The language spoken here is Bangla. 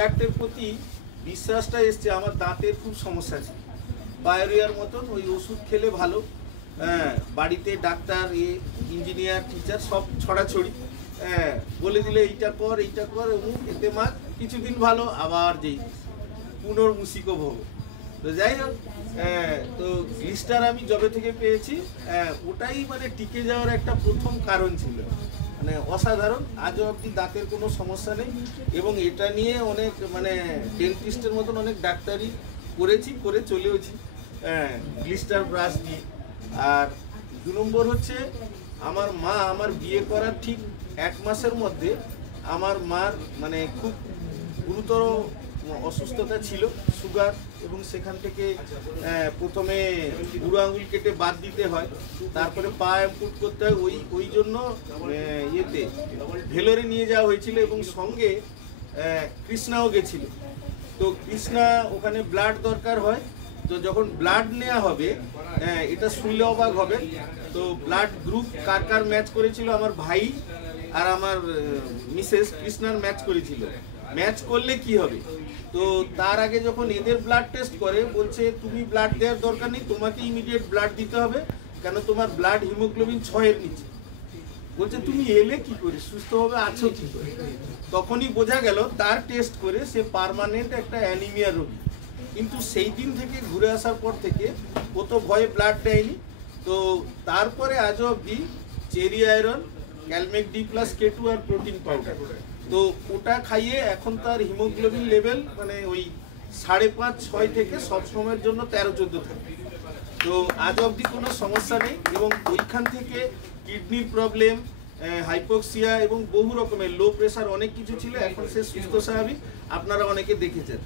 প্রোডাক্টের প্রতি বিশ্বাসটা এসছে। আমার দাঁতের খুব সমস্যা ছিল, বায়োরিয়ার মতন, ওই ওষুধ খেলে ভালো, হ্যাঁ, বাড়িতে ডাক্তার, ইঞ্জিনিয়ার, টিচার সব ছড়াছড়ি, হ্যাঁ, বলে দিলে এইটা কর এতে মাখ, কিছুদিন ভালো, আবার যেই পুনর্মূষিকও ভোগ। তো যাই হোক, তো গ্লিস্টার আমি যবে থেকে পেয়েছি, ওটাই মানে টিকে যাওয়ার একটা প্রথম কারণ ছিল। মানে অসাধারণ, আজও অবধি দাঁতের কোনো সমস্যা নেই। এবং এটা নিয়ে অনেক মানে ডেন্টিস্টের মতন অনেক ডাক্তারি করে চলেওছি, গ্লিস্টার ব্রাশ দিয়ে। আর 2 নম্বর হচ্ছে, আমার মা আমার বিয়ে করার ঠিক 1 মাসের মধ্যে আমার মার মানে খুব গুরুতর অসুস্থতা ছিল, সুগার, এবং সেখান থেকে প্রথমে বুড়ো আঙুল কেটে বাদ দিতে হয়, তারপরে পা অ্যাম্পুট করতে হয়। ওই জন্য ভেলোরে নিয়ে যাওয়া হয়েছিল, এবং সঙ্গে কৃষ্ণাও গেছিল। তো কৃষ্ণা ওখানে ব্লাড দরকার হয়। তো যখন ব্লাড নেওয়া হবে, এটা শুনলে অবাক হবে, তো ব্লাড গ্রুপ কার ম্যাচ করেছিল, আমার ভাই আর আমার মিসেস কৃষ্ণার ম্যাচ করেছিল। ম্যাচ করলে কি হবে, তো তার আগে যখন এদের ব্লাড টেস্ট করে, বলছে তুমি ব্লাড দেওয়ার দরকার নেই, তোমাকে ইমিডিয়েট ব্লাড দিতে হবে, কেন তোমার ব্লাড হিমোগ্লোবিন 6-এর নিচে। বলছে তুমি এলে কি করে, সুস্থভাবে আছো কি করে? তখনই বোঝা গেল তার টেস্ট করে সে পার্মানেন্ট একটা অ্যানিমিয়া রোগী। কিন্তু সেই দিন থেকে ঘুরে আসার পর থেকে ও তো ভয়ে ব্লাড দেয়নি। তো তারপরে আজও অবধি চেরি আয়রন, ক্যালমেক D+K2 আর প্রোটিন পাউডার, তো ওটা খাইয়ে এখন তার হিমোগ্লোবিন লেভেল মানে ওই 5.5-6 থেকে সব সময়ের জন্য 13-14 থাকে। তো আজ অবধি কোনো সমস্যা নেই। এবং ওইখান থেকে কিডনির প্রবলেম, হাইপোক্সিয়া এবং বহু রকমের লো প্রেশার অনেক কিছু ছিল, এখন সে সুস্থ স্বাভাবিক, আপনারা অনেকে দেখেছেন।